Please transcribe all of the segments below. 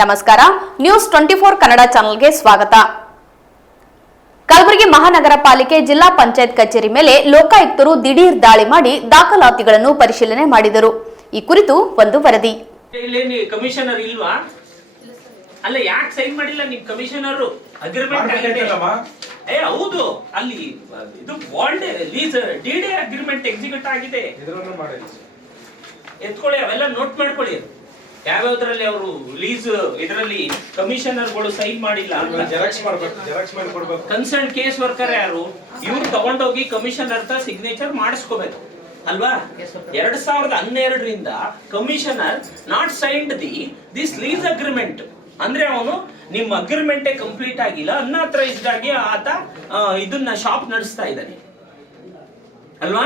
ನಮಸ್ಕಾರ, ನ್ಯೂಸ್ 24 ಕನ್ನಡ ಚಾನೆಲ್ಗೆ ಸ್ವಾಗತ. ಕಲಬುರಗಿ ಮಹಾನಗರ ಪಾಲಿಕೆ ಜಿಲ್ಲಾ ಪಂಚಾಯತ್ ಕಚೇರಿ ಮೇಲೆ ಲೋಕಾಯುಕ್ತರು ದಿಢೀರ್ ದಾಳಿ ಮಾಡಿ ದಾಖಲಾತಿಗಳನ್ನು ಪರಿಶೀಲನೆ ಮಾಡಿದರು. ಈ ಕುರಿತು ಒಂದು ವರದಿ. ಕಮಿಷನರ್ ಇಲ್ವಾ? ಅಲ್ಲ, ಯಾಕೆ ಸೈನ್ ಮಾಡಿಲ್ಲ ನಿಮ್ ಕಮಿಷನರ್? ಅಗ್ರಿಮೆಂಟ್ ಆಗಿದೆ. ಹೌದು, ಅಲ್ಲಿ ಇದು bond lease DD agreement execute ಆಗಿದೆ. ಎತ್ಕೊಳ್ಳಿ, ಅವೆಲ್ಲ ನೋಟ್ ಮಾಡ್ಕೊಳ್ಳಿ. ಯಾವ್ಯಾವ್ದ್ರಲ್ಲಿ ಅವರು ಲೀಸ್ ಇದರಲ್ಲಿ ಕಮಿಷನರ್ಗಳು ಸೈನ್ ಮಾಡಿಲ್ಲ ಅಂತ ಕನ್ಸರ್ನ್ ಕೇಸ್ ವರ್ಕರ್ ಯಾರು ಇವ್ರು ತಗೊಂಡೋಗಿ ಕಮಿಷನರ್ ಹತ್ರ ಸಿಗ್ನೇಚರ್ ಮಾಡಿಸ್ಕೋಬೇಕು ಅಲ್ವಾ? 2012ರಿಂದ commissioner not signed this lease agreement ಅಂದ್ರೆ ಅವನು ನಿಮ್ ಅಗ್ರಿಮೆಂಟೇ ಕಂಪ್ಲೀಟ್ ಆಗಿಲ್ಲ, ಅನ್ಅಥರೈಸ್ಡ್ ಆಗಿ ಆತ ಇದನ್ನ ಶಾಪ್ ನಡೆಸ್ತಾ ಇದ್ದಾನೆ ಅಲ್ವಾ?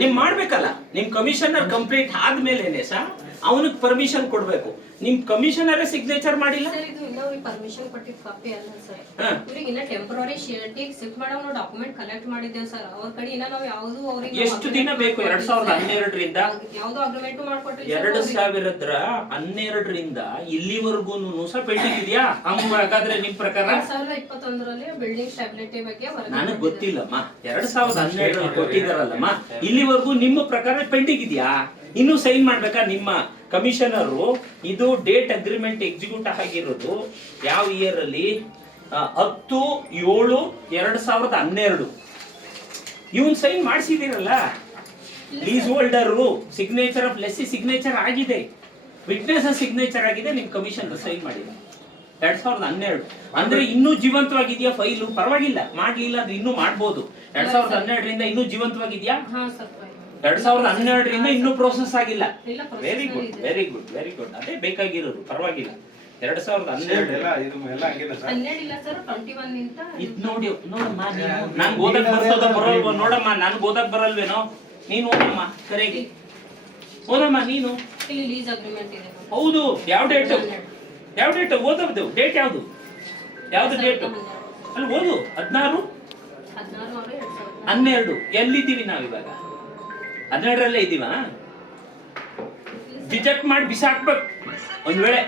ನಿಮ್ ಮಾಡ್ಬೇಕಲ್ಲ, ನಿಮ್ ಕಮಿಷನರ್ ಕಂಪ್ಲೀಟ್ ಆದ್ಮೇಲೆನೆ ಸರ್ ಅವನಿಗೆ ಪರ್ಮಿಷನ್ ಕೊಡ್ಬೇಕು. ನಿಮ್ ಕಮಿಷನರ್ ಸಿಗ್ನೇಚರ್ ಮಾಡಿಲ್ಲ. ಸರ್, ಇದು ಇನ್ನೂ ಪರ್ಮಿಷನ್ ಕೊಟ್ಟಿದ್ದ ಕಾಪಿ ಅಲ್ಲ ಸರ್. ಇವರಿಗೆ ಇನ್ನ ಟೆಂಪರರಿ ಶಿಫ್ಟ್ ಶಿಫ್ಟ್ ಮಾಡೋ ನಾವು ಡಾಕ್ಯುಮೆಂಟ್ ಕಲೆಕ್ಟ್ ಮಾಡಿದ್ದೇವೆ ಸರ್. ಅವ್ರ ಕಡೆ ಇನ್ನ ನಾವು ಯಾವುದು ಅವರಿಗೆ ಎಷ್ಟು ದಿನ ಬೇಕು? 2012ರಿಂದ ಯಾವುದು ಅಗ್ರಿಮೆಂಟ್ ಮಾಡ್ಕೊಟ್ಟಿಲ್ಲ. 2012ರಿಂದ ಇಲ್ಲಿವರೆಗೂ ಸಹ ಪೆಂಡಿಂಗ್ ಇದೆಯಾ? ಹಾಗಾದ್ರೆ ನಿಮ್ ಪ್ರಕಾರ 2021ರಲ್ಲಿ ಬಿಲ್ಡಿಂಗ್ ಸ್ಟೆಬಿಲಿಟಿ ಬಗ್ಗೆ ನನಗೆ ಗೊತ್ತಿಲ್ಲಮ್ಮ. 2012ರಲ್ಲಿ ಕೊಟ್ಟಿದಾರಲ್ಲಮ್ಮ, ಇಲ್ಲಿವರೆಗೂ ನಿಮ್ಮ ಪ್ರಕಾರ ಪೆಂಡಿಂಗ್ ಇದೆಯಾ? ಇನ್ನು ಸೈನ್ ಮಾಡ್ಬೇಕಾ ನಿಮ್ಮ ಕಮಿಷನರ್? ಇದು ಡೇಟ್ ಅಗ್ರಿಮೆಂಟ್ ಎಕ್ಸಿಕ್ಯೂಟ್ ಆಗಿರೋದು ಯಾವ ಇಯರ್ ಅಲ್ಲಿ? 10/7/2012. ಇವನ್ ಸೈನ್ ಮಾಡಿಸಿದಿರಲ್ಲ, lease holder signature of lessee signature ಆಗಿದೆ, ವಿಟ್ನೆಸ್ ಸಿಗ್ನೇಚರ್ ಆಗಿದೆ, ನಿಮ್ ಕಮಿಷನರ್ ಸೈನ್ ಮಾಡಿಲ್ಲ. 2012 ಅಂದ್ರೆ ಇನ್ನೂ ಜೀವಂತವಾಗಿದೆಯಾ ಫೈಲು? ಪರವಾಗಿಲ್ಲ, ಮಾಡ್ಲಿಲ್ಲ ಅಂದ್ರೆ ಇನ್ನೂ ಮಾಡ್ಬೋದು. 2012ರಿಂದ ಇನ್ನೂ ಜೀವಂತವಾಗಿದೆಯಾ? 2012ರಿಂದ ಇನ್ನೂ ಪ್ರೋಸೆಸ್ ಆಗಿಲ್ಲ. Very good, very good, very good. ಅದೇ ಬೇಕಾಗಿರೋದು. ಪರವಾಗಿಲ್ಲ. 2012 ಇದು ನೋಡಿ. ನೋಡಮ್ಮ, ನಾನು ಓದಕ್ ಬರಲ್ವ? ನೋಡಮ್ಮ, ನನ್ಗೆ ಓದಕ್ ಬರಲ್ವೇನೋ? ನೀನು ಓದಮ್ಮ, ಸರಿಯಾಗಿ ಓದಮ್ಮ ನೀನು. ಹೌದು, ಯಾವ ಡೇಟ್? ಯಾವ ಡೇಟ್ ಓದೋದು? ಡೇಟ್ ಯಾವ್ದು? ಯಾವ್ದು ಡೇಟ್ ಅಲ್ಲಿ ಓದು? 16/12. ಎಲ್ಲಿದ್ದೀವಿ ನಾವಿವಾಗ? 12ರಲ್ಲೇ ಇದ್ದೀವ? ರಿಜೆಕ್ಟ್ ಮಾಡಿ ಬಿಸಾಕ್ಬೇಕು. ಒಂದ್ ವೇಳೆ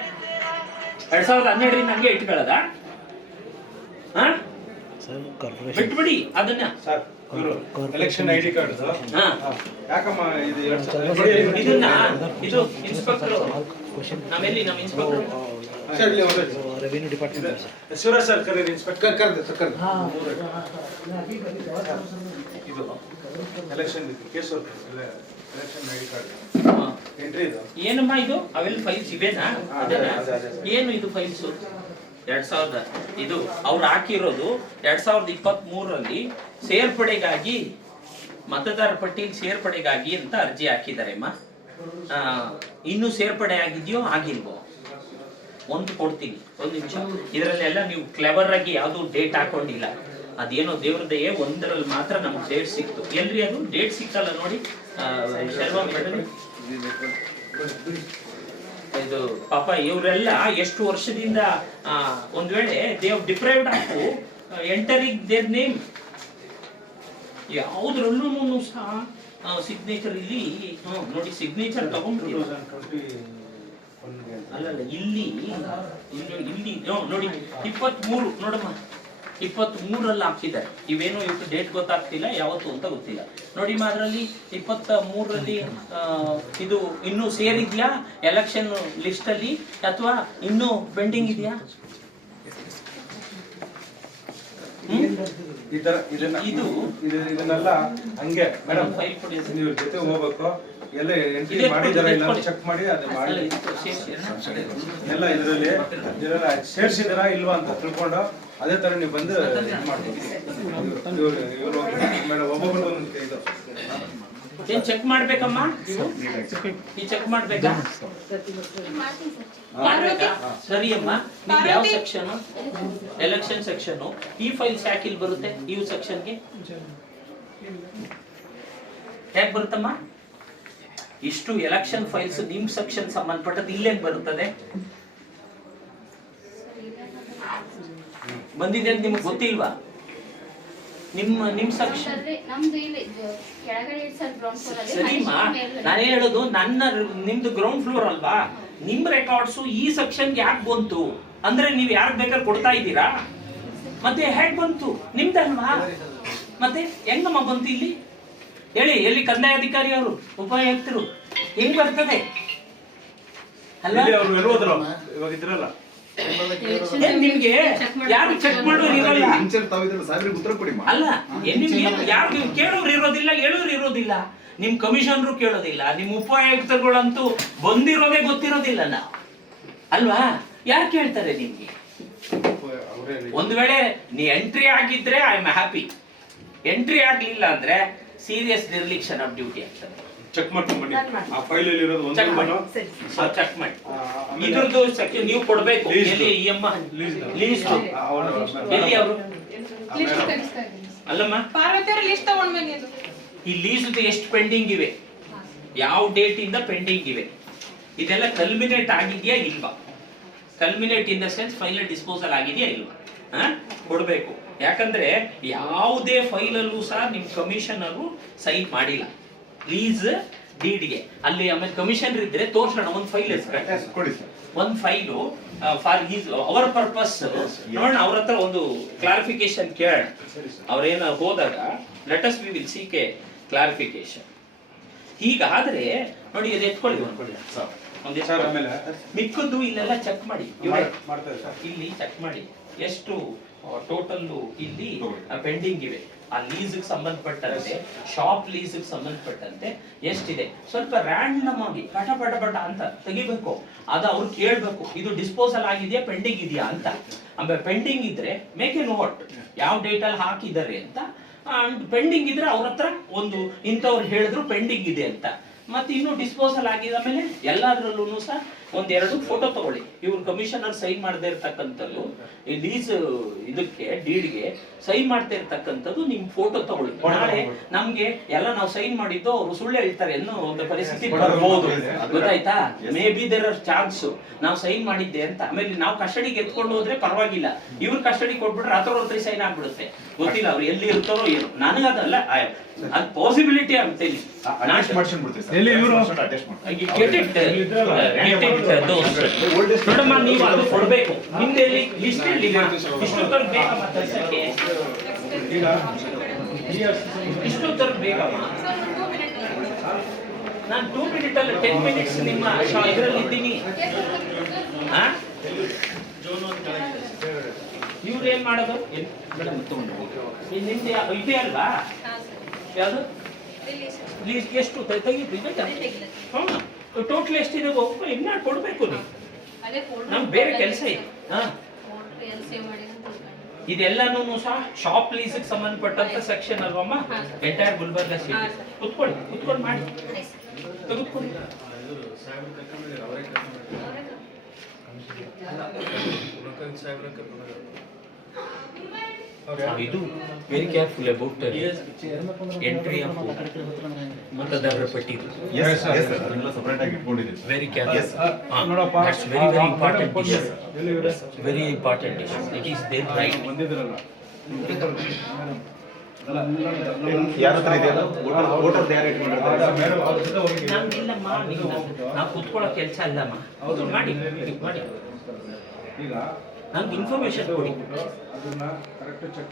2012ರಿಂದ ಹಂಗೆ ಇಟ್ಕೊಳ್ಳೋದ? ಬಿಟ್ಬಿಡಿ ಅದನ್ನ. ಎಲೆಕ್ಷನ್ ಐಡಿ ಕಾರ್ಡ್ ಯಾಕಮ್ಮ ಇದನ್ನ ಇದು ಇನ್ಸ್ಪೆಕ್ಟರ್ ನಾವೆಲ್ಲಿ ನಮ್ಮ inspector revenue department Shivraj sir ಕರೀರಿ. ಇನ್ಸ್ಪೆಕ್ಟರ್ ಕರೆದೆ ಸರ್. ಇದು election case election ID card entry ಇದು ಏನಮ್ಮ? ಇದು ಅವೆಲ್ಲ ಫೈಲ್ಸ್ ಇವೇನಾ? ಏನು ಇದು ಫೈಲ್ಸ್? 2000 ಇದು ಅವ್ರು ಹಾಕಿರೋದು 2023ರಲ್ಲಿ ಸೇರ್ಪಡೆಗಾಗಿ, ಮತದಾರ ಪಟ್ಟಿಯಲ್ಲಿ ಸೇರ್ಪಡೆಗಾಗಿ ಅಂತ ಅರ್ಜಿ ಹಾಕಿದ್ದಾರೆ ಅಮ್ಮ. ಇನ್ನು ಸೇರ್ಪಡೆ ಆಗಿದೆಯೋ ಆಗಿಲ್ವೋ ಒಂದು ಕೊಡ್ತೀನಿ, ಒಂದು ನಿಮಿಷ. ಇದರಲ್ಲೆಲ್ಲ ನೀವು ಕ್ಲೆವರ್ ಆಗಿ ಯಾವ್ದು ಡೇಟ್ ಹಾಕೊಂಡಿಲ್ಲ. ಅದೇನೋ ದೇವ್ರದೇ 1ರಲ್ಲಿ ಮಾತ್ರ ನಮ್ಗೆ ಡೇಟ್ ಸಿಕ್ತು. ಎಲ್ರಿ ಅದು ಡೇಟ್ ಸಿಕ್ತಲ್ಲ ನೋಡಿ. ಶರ್ಮಾ ಮೇಡಮ್, ಇದು ಪಾಪ ಇವರೆಲ್ಲ ಎಷ್ಟು ವರ್ಷದಿಂದ ಒಂದ್ ವೇಳೆ they've deprived of entering their name. ಯಾವ್ದ್ರಲ್ಲೂ ಸಹ ಸಿಗ್ನೇಚರ್ ಇಲ್ಲಿ ನೋಡಿ, ಸಿಗ್ನೇಚರ್ ತಗೊಂಡ್ಬಿಟ್ಟಿಲ್ಲ. ಅಲ್ಲಲ್ಲ, ಇಲ್ಲಿ ಇಲ್ಲಿ ನೋಡಿ 23 ನೋಡಮ್ಮ, 23ರಲ್ಲಿ ಹಾಕಿದ್ದಾರೆ. ಇವೇನು ಇವತ್ತು ಡೇಟ್ ಗೊತ್ತಾಗ್ತಿಲ್ಲ, ಯಾವತ್ತು ಅಂತ ಗೊತ್ತಿಲ್ಲ. ನೋಡಿ ಅದರಲ್ಲಿ 23ರಲ್ಲಿ ಇದು ಇನ್ನೂ ಸೇರಿದ್ಯಾ ಎಲೆಕ್ಷನ್ ಲಿಸ್ಟ್ ಅಲ್ಲಿ, ಅಥವಾ ಇನ್ನೂ ಪೆಂಡಿಂಗ್ ಇದೆಯಾ? ಇದು ಇದನ್ನೆಲ್ಲ ಹಂಗೆ ಮೇಡಮ್ ನೀವು ಜೊತೆ ಹೋಗ್ಬೇಕು. ಎಲ್ಲ ಎಂಟ್ರಿ ಮಾಡಿದಾರ ಇಲ್ಲ ಚೆಕ್ ಮಾಡಿ ಅದು ಮಾಡಿ ಎಲ್ಲ ಇದರಲ್ಲಿ ಸೇರ್ಸಿದಾರ ಇಲ್ವಾ ಅಂತ ತಿಳ್ಕೊಂಡು ಅದೇ ತರ ನೀವು ಬಂದು ಮಾಡ್ಬೇಕು. ಒಬ್ಬೊಬ್ಬರು ಇದು ಏನ್ ಚೆಕ್ ಮಾಡ್ಬೇಕಮ್ಮ? ಈ ಚೆಕ್ ಮಾಡ್ಬೇಕಾ? ಸರಿ ಅಮ್ಮ. ನೀವು ಯಾವ ಸೆಕ್ಷನ್? Election section. ಈ ಫೈಲ್ಸ್ ಯಾಕೆ ಇಲ್ಲಿ ಬರುತ್ತೆ? ಈ ಸೆಕ್ಷನ್ಗೆ ಯಾಕೆ ಬರುತ್ತಮ್ಮ? ಇಷ್ಟು ಎಲೆಕ್ಷನ್ ಫೈಲ್ಸ್ ನಿಮ್ ಸೆಕ್ಷನ್ ಸಂಬಂಧಪಟ್ಟದ್ದು ಇಲ್ಲೇ ಬರುತ್ತದೆ. ಬಂದಿದೆ ಅಂತ ನಿಮ್ಗೆ ಗೊತ್ತಿಲ್ವಾ? ನಿಮ್ ಸೆಕ್ಷನ್ ಸರಿಮಾ, ನಾನೇ ಹೇಳೋದು ನನ್ನ ನಿಮ್ದು ಗ್ರೌಂಡ್ ಫ್ಲೋರ್ ಅಲ್ವಾ? ನಿಮ್ ರೆಕಾರ್ಡ್ಸ್ ಈ ಸೆಕ್ಷನ್ ಯಾಕೆ ಬಂತು ಅಂದ್ರೆ ನೀವು ಯಾರು ಬೇಕಾದ್ರೆ ಕೊಡ್ತಾ ಇದ್ದೀರಾ? ಮತ್ತೆ ಹೇಗ್ ಬಂತು? ನಿಮ್ದಲ್ವಾ? ಮತ್ತೆ ಹೆಂಗಮ್ಮ ಬಂತು ಇಲ್ಲಿ ಹೇಳಿ? ಎಲ್ಲಿ ಕಂದಾಯ ಅಧಿಕಾರಿ ಅವರು, ಉಪಾಯುಕ್ತರು, ಹೆಂಗ್ ಬರ್ತದೆ ಅಲ್ಲ? ಅವ್ರು ಎಲ್ಲಿ ಹೋದ್ರು? ಇವಾಗ ಇದ್ರಲ್ಲ ನಿಮ್ಗೆ ಯಾರು ಚೆಕ್ ಮಾಡೋರು ಇರಲ್ಲ ಅಲ್ಲ, ನಿಮ್ಗೆ ಯಾರು ಕೇಳೋರು ಇರೋದಿಲ್ಲ, ಹೇಳೋರು ಇರೋದಿಲ್ಲ, ನಿಮ್ ಕಮಿಷನರು ಕೇಳೋದಿಲ್ಲ, ನಿಮ್ ಉಪಾಯುಕ್ತಗಳಂತೂ ಬಂದಿರೋದೇ ಗೊತ್ತಿರೋದಿಲ್ಲ ನಾವು ಅಲ್ವಾ? ಯಾರು ಕೇಳ್ತಾರೆ ನಿಮ್ಗೆ? ಒಂದು ವೇಳೆ ನೀ ಎಂಟ್ರಿ ಆಗಿದ್ರೆ ಐ ಆಮ್ ಹ್ಯಾಪಿ, ಎಂಟ್ರಿ ಆಗ್ಲಿಲ್ಲ ಅಂದ್ರೆ ಸೀರಿಯಸ್ ಡಿರ್ಲಿಕ್ಷನ್ ಆಫ್ ಡ್ಯೂಟಿ ಆಗ್ತದೆ. ಚೆಕ್ ಮಾಡ್ಕೊಂಡು ಬನ್ನಿ. ಆ ಫೈಲ್ ಅಲ್ಲಿ ಇರೋದು ಒಂದು ಚೆಕ್ ಮಾಡಿ, ಚೆಕ್ ಮಾಡಿ. ಇದ್ರದ್ದು ಸೆಕ್ಷನ್ ನೀವು ಕೊಡ್ಬೇಕು. ಎಲ್ಲಿ EM ಲೀಸ್ ಎಲ್ಲಿ ಅವರು ಅಲ್ಲಮ್ಮ? ಈ ಲೀಸ್ ಎಷ್ಟು ಪೆಂಡಿಂಗ್ ಇವೆ, ಯಾವ ಡೇಟ್ ಇಂದ ಪೆಂಡಿಂಗ್ ಇವೆ, ಇದೆಲ್ಲ ಕಲ್ಮಿನೇಟ್ ಆಗಿದೆಯಾ ಇಲ್ವಾ? Culminate in the sense file disposal ಆಗಿದೆಯಾ ಇಲ್ವಾ? ಕೊಡ್ಬೇಕು. ಯಾಕಂದ್ರೆ ಯಾವುದೇ ಫೈಲ್ ಅಲ್ಲೂ ಸಹ ನಿಮ್ ಕಮಿಷನರು ಸೈನ್ ಮಾಡಿಲ್ಲ ಲೀಸ್ ಡೀಡ್ಗೆ. ಅಲ್ಲಿ ಆಮೇಲೆ ಕಮಿಷನರ್ ಇದ್ರೆ ತೋರ್ಸೋಣ ಒಂದು ಫೈಲ್ ಕೊಡಿ ಒಂದು ಫೈಲು ಫಾರ್ ಹೀಸ್ ಅವರ್ ಪರ್ಪಸ್ ನೋಡೋಣ. ಅವ್ರ ಹತ್ರ ಒಂದು ಕ್ಲಾರಿಫಿಕೇಶನ್ ಕೇಳೋಣ. ಅವ್ರೇನ ಹೋದಾಗ let us we will seek a clarification. ಹೀಗಾದ್ರೆ ನೋಡಿ, ಇದು ಎತ್ಕೊಳ್ಳಿ ಒಂದೇ ಆಮೇಲೆ ಮಿಕ್ಕದ್ದು ಇಲ್ಲೆಲ್ಲ ಚೆಕ್ ಮಾಡಿ, ಮಾಡ್ತಾರೆ ಸರ್. ಇಲ್ಲಿ ಚೆಕ್ ಮಾಡಿ ಎಷ್ಟು ಟೋಟಲ್ ಇಲ್ಲಿ ಪೆಂಡಿಂಗ್ ಇವೆ. ಆ ಲೀಸ್ ಸಂಬಂಧಪಟ್ಟಂತೆ, ಶಾಪ್ ಲೀಸ್ ಸಂಬಂಧಪಟ್ಟಂತೆ ಎಷ್ಟಿದೆ, ಸ್ವಲ್ಪ ರ್ಯಾಂಡಮ್ ಆಗಿ ಪಟ ಪಟ ಪಟ ಅಂತ ತೆಗಿಬೇಕು. ಅದು ಅವ್ರು ಕೇಳ್ಬೇಕು, ಇದು ಡಿಸ್ಪೋಸಲ್ ಆಗಿದೆಯಾ ಪೆಂಡಿಂಗ್ ಇದೆಯಾ ಅಂತ. ಆಮೇಲೆ ಪೆಂಡಿಂಗ್ ಇದ್ರೆ ಮೇಕ್ ಎ ನೋಟ್ ಯಾವ ಡೇಟ್ ಅಲ್ಲಿ ಹಾಕಿದ್ದಾರೆ ಅಂತ. ಪೆಂಡಿಂಗ್ ಇದ್ರೆ ಅವ್ರ ಹತ್ರ ಒಂದು ಇಂಥವ್ರು ಹೇಳಿದ್ರು ಪೆಂಡಿಂಗ್ ಇದೆ ಅಂತ. ಮತ್ತೆ ಇನ್ನು ಡಿಸ್ಪೋಸಲ್ ಆಗಿದ ಮೇಲೆ ಎಲ್ಲಾದ್ರಲ್ಲೂ ಸಹ ಒಂದೆರಡು ಫೋಟೋ ತಗೊಳ್ಳಿ. ಇವ್ರು ಕಮಿಷನರ್ ಸೈನ್ ಮಾಡದೇ ಇರ್ತಕ್ಕಂಥದ್ದು, ಈ ಲೀಸ್ ಇದಕ್ಕೆ ಡೀಡ್ಗೆ ಸೈನ್ ಮಾಡ್ತಾ ಇರ್ತಕ್ಕಂಥದ್ದು ನಿಮ್ ಫೋಟೋ ತಗೊಳ್ಳಿ. ನಾಳೆ ನಮ್ಗೆ ಎಲ್ಲ ನಾವು ಸೈನ್ ಮಾಡಿದ್ದು ಅವರು ಸುಳ್ಳು ಹೇಳ್ತಾರೆ ಅನ್ನೋ ಒಂದು ಪರಿಸ್ಥಿತಿ ಬರ್ಬೋದು, ಗೊತ್ತಾಯ್ತಾ? Maybe there are chance ನಾವು ಸೈನ್ ಮಾಡಿದ್ದೆ ಅಂತ. ಆಮೇಲೆ ನಾವು ಕಸ್ಟಡಿಗೆ ಎತ್ಕೊಂಡು ಹೋದ್ರೆ ಪರವಾಗಿಲ್ಲ, ಇವ್ರ ಕಸ್ಟಡಿ ಕೊಟ್ಬಿಟ್ರೆ ರಾತ್ರಿ ಸೈನ್ ಆಗ್ಬಿಡುತ್ತೆ, ಗೊತ್ತಿಲ್ಲ ಅವ್ರು ಎಲ್ಲಿ ಇರ್ತಾರೋ ಏನು. ನನಗದಲ್ಲ, ಅದು ಪಾಸಿಬಿಲಿಟಿ ಅಂತೇಳಿ ಎಲ್ಲಿ ಇವರು ನೋಡಮ್ಮ, ನೀವು ಅದು ಕೊಡ್ಬೇಕು. ನಿಮ್ದು ಲಿಸ್ಟ್ ಇಷ್ಟು ತರ ಬೇಕಮ್ಮ ತರ್ಸಕ್ಕೆ, ಈಗ ಇಷ್ಟು ತರ ಬೇಕಮ್ಮ. ನಾನು 2 minutes ಅಲ್ಲ 10 minutes ನಿಮ್ಮ ಇದರಲ್ಲಿ ಇದ್ದೀನಿ. ಇವ್ರು ಏನ್ ಮಾಡೋದು? ನಿಮ್ದು ಇದೆ ಅಲ್ವಾ? ಯಾವುದು ಲೀಸ್ ಎಷ್ಟು ತೆಗಿದ್ರಿ? ಟೋಟಲ್ ಎಷ್ಟಿದೆ ಇನ್ನ ಕೊಡ್ಬೇಕು ನೀವು. ನಮ್ಗೆ ಬೇರೆ ಕೆಲಸ ಇದೆ. ಇದೆಲ್ಲಾನು ಸಹ ಶಾಪ್ ಲೀಸ್ ಸಂಬಂಧಪಟ್ಟಂತ ಸೆಕ್ಷನ್ ಅಲ್ವಮ್ಮ? Entire Gulbarga city. ಕುತ್ಕೊಂಡು ಮಾಡಿ ತೆಗೆದುಕೊಳ್ಳಿ. ಇದು very careful about entry of ಮತದಾರರ ಪಟ್ಟಿ. Very careful. ನೋಡಪ್ಪ, that's very important issue. Very important issue. It is there right. ಬಂದಿದ್ರಲ್ಲ ನಮ್ಗಿಲ್ಲಮ್ಮ, ನಾವು ಕುತ್ಕೊಳ್ಳೋ ಕೆಲಸ ಅಲ್ಲಮ್ಮ. ಹೌದು, ಮಾಡಿ ಮಾಡಿ. ಈಗ ನಮ್ಗೆ ಇನ್ಫಾರ್ಮೇಶನ್ ಕೊಡಿ. ಅದನ್ನ ಕರೆಕ್ಟ್ ಚೆಕ್